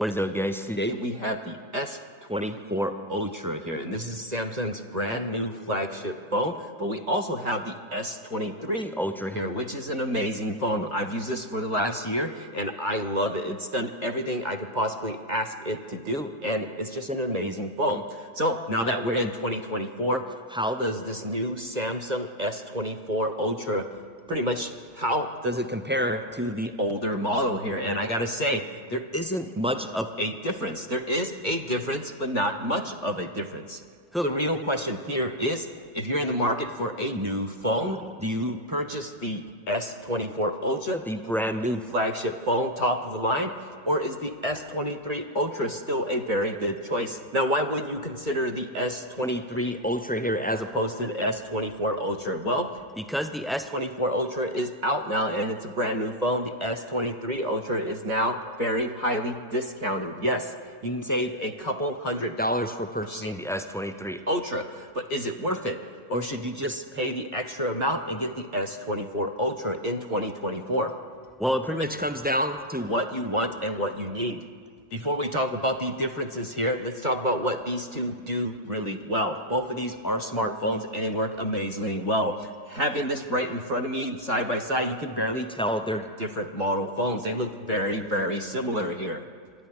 What is up, guys? Today we have the S24 Ultra here, and this is Samsung's brand new flagship phone, but we also have the S23 Ultra here, which is an amazing phone. I've used this for the last year and I love it. It's done everything I could possibly ask it to do, and it's just an amazing phone. So now that we're in 2024, how does this new Samsung S24 Ultra pretty much, how does it compare to the older model here? And I gotta say, there isn't much of a difference. There is a difference, but not much of a difference. So the real question here is, if you're in the market for a new phone, do you purchase the S24 Ultra, the brand new flagship phone, top of the line? Or is the S23 Ultra still a very good choice? Now, why would you consider the S23 Ultra here as opposed to the S24 Ultra? Well, because the S24 Ultra is out now and it's a brand new phone, the S23 Ultra is now very highly discounted. Yes, you can save a couple $100 for purchasing the S23 Ultra, but is it worth it? Or should you just pay the extra amount and get the S24 Ultra in 2024? Well, it pretty much comes down to what you want and what you need. Before we talk about the differences here, let's talk about what these two do really well. Both of these are smartphones and they work amazingly well. Having this right in front of me, side by side, you can barely tell they're different model phones. They look very, very similar here.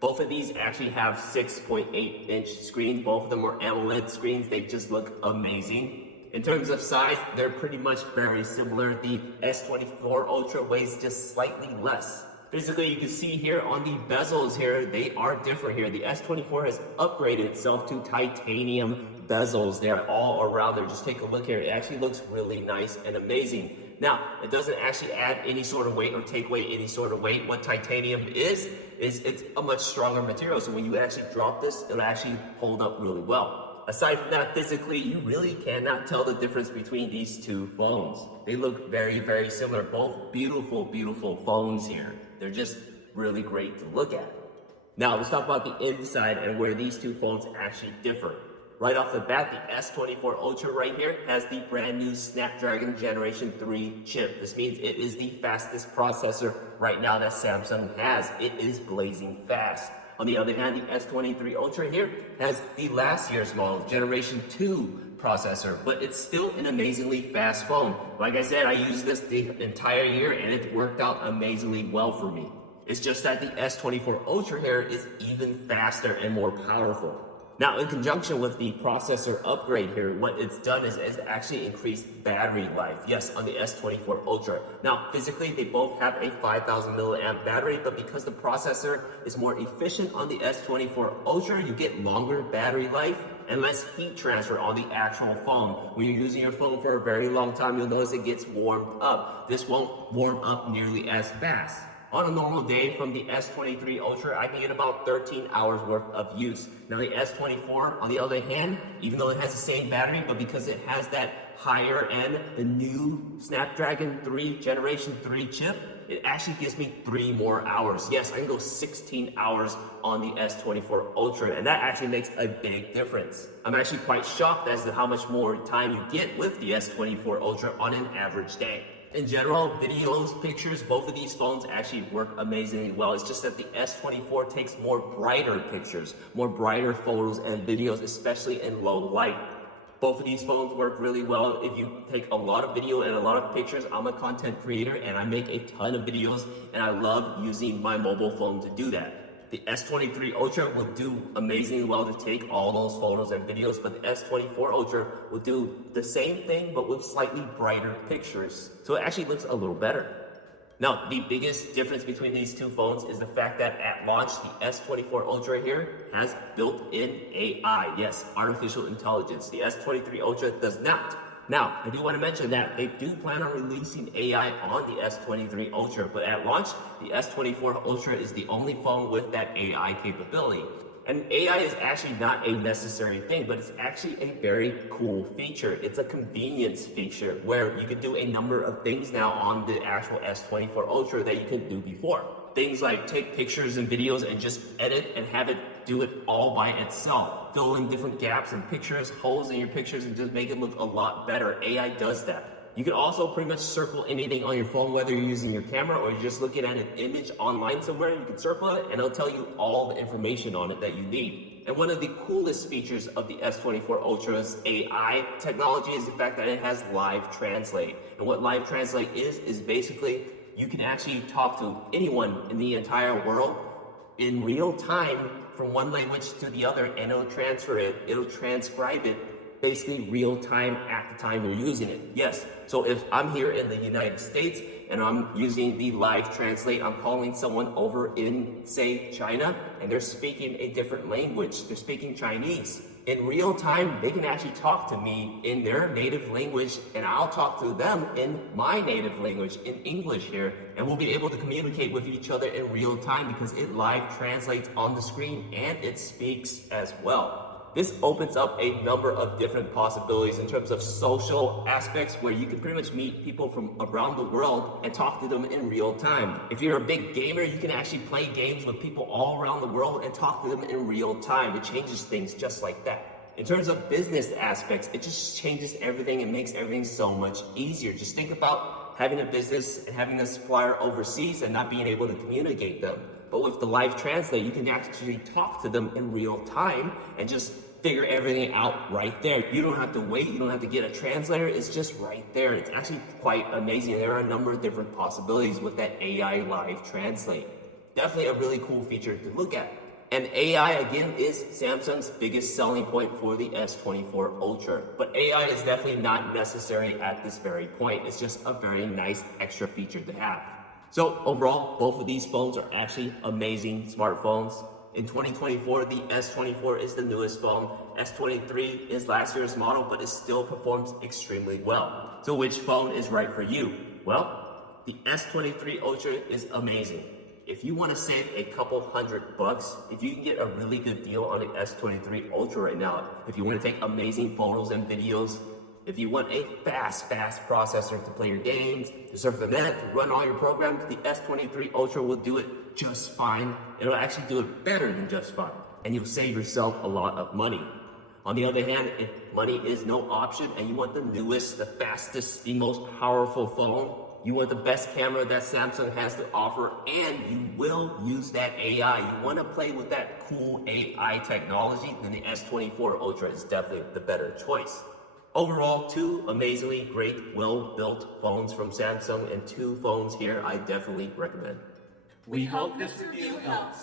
Both of these actually have 6.8-inch screens. Both of them are AMOLED screens. They just look amazing. In terms of size, they're pretty much very similar. The S24 Ultra weighs just slightly less. Physically, you can see here on the bezels here, they are different here. The S24 has upgraded itself to titanium bezels. They're all around there. Just take a look here. It actually looks really nice and amazing. Now, it doesn't actually add any sort of weight or take away any sort of weight. What titanium is it's a much stronger material. So when you actually drop this, it'll actually hold up really well. Aside from that, physically, you really cannot tell the difference between these two phones. They look very, very similar. Both beautiful, beautiful phones here. They're just really great to look at. Now, let's talk about the inside and where these two phones actually differ. Right off the bat, the S24 Ultra right here has the brand new Snapdragon Generation 3 chip. This means it is the fastest processor right now that Samsung has. It is blazing fast. On the other hand, the S23 Ultra here has the last year's model, Generation 2 processor, but it's still an amazingly fast phone. Like I said, I used this the entire year and it worked out amazingly well for me. It's just that the S24 Ultra here is even faster and more powerful. Now, in conjunction with the processor upgrade here, what it's done is it's actually increased battery life. Yes, on the S24 Ultra. Now, physically, they both have a 5,000 milliamp battery, but because the processor is more efficient on the S24 Ultra, you get longer battery life and less heat transfer on the actual phone. When you're using your phone for a very long time, you'll notice it gets warmed up. This won't warm up nearly as fast. On a normal day from the S23 Ultra, I can get about 13 hours worth of use. Now the S24, on the other hand, even though it has the same battery, but because it has that higher end, the new Snapdragon 3 Generation 3 chip, it actually gives me 3 more hours. Yes, I can go 16 hours on the S24 Ultra, and that actually makes a big difference. I'm actually quite shocked as to how much more time you get with the S24 Ultra on an average day. In general, videos, pictures, both of these phones actually work amazingly well. It's just that the S24 takes more brighter pictures, more brighter photos and videos, especially in low light. Both of these phones work really well if you take a lot of video and a lot of pictures. I'm a content creator and I make a ton of videos and I love using my mobile phone to do that. The S23 Ultra will do amazingly well to take all those photos and videos, but the S24 Ultra will do the same thing, but with slightly brighter pictures. So it actually looks a little better. Now, the biggest difference between these two phones is the fact that at launch, the S24 Ultra here has built-in AI. Yes, artificial intelligence. The S23 Ultra does not. Now, I do want to mention that they do plan on releasing AI on the S23 Ultra, but at launch, the S24 Ultra is the only phone with that AI capability. And AI is actually not a necessary thing, but it's actually a very cool feature. It's a convenience feature where you can do a number of things now on the actual S24 Ultra that you couldn't do before. Things like take pictures and videos and just edit and have it do it all by itself. Fill in different gaps and pictures, holes in your pictures, and just make it look a lot better. AI does that. You can also pretty much circle anything on your phone, whether you're using your camera or you're just looking at an image online somewhere. You can circle it and it'll tell you all the information on it that you need. And one of the coolest features of the S24 Ultra's AI technology is the fact that it has live translate. And what live translate is basically you can actually talk to anyone in the entire world in real time from one language to the other, and it'll transcribe it basically real time at the time you're using it. Yes, so if I'm here in the United States and I'm using the live translate, I'm calling someone over in, say, China, and they're speaking a different language, they're speaking Chinese. In real time, they can actually talk to me in their native language, and I'll talk to them in my native language, in English here, and we'll be able to communicate with each other in real time because it live translates on the screen and it speaks as well. This opens up a number of different possibilities in terms of social aspects where you can pretty much meet people from around the world and talk to them in real time. If you're a big gamer, you can actually play games with people all around the world and talk to them in real time. It changes things just like that. In terms of business aspects, it just changes everything and makes everything so much easier. Just think about having a business and having a supplier overseas and not being able to communicate them. But with the live translate, you can actually talk to them in real time and just figure everything out right there. You don't have to wait, you don't have to get a translator, it's just right there. It's actually quite amazing. There are a number of different possibilities with that AI live translate. Definitely a really cool feature to look at. And AI, again, is Samsung's biggest selling point for the S24 Ultra. But AI is definitely not necessary at this very point. It's just a very nice extra feature to have. So overall, both of these phones are actually amazing smartphones. In 2024, the S24 is the newest phone. S23 is last year's model, but it still performs extremely well. So which phone is right for you? Well, the S23 Ultra is amazing. If you want to save a couple $100, if you can get a really good deal on the S23 Ultra right now, if you want to take amazing photos and videos, if you want a fast processor to play your games, to surf the net, to run all your programs, the S23 Ultra will do it just fine. It'll actually do it better than just fine. And you'll save yourself a lot of money. On the other hand, if money is no option and you want the newest, the fastest, the most powerful phone, you want the best camera that Samsung has to offer, and you will use that AI. You want to play with that cool AI technology, then the S24 Ultra is definitely the better choice. Overall, two amazingly great, well-built phones from Samsung, and two phones here I definitely recommend. We hope this review helps.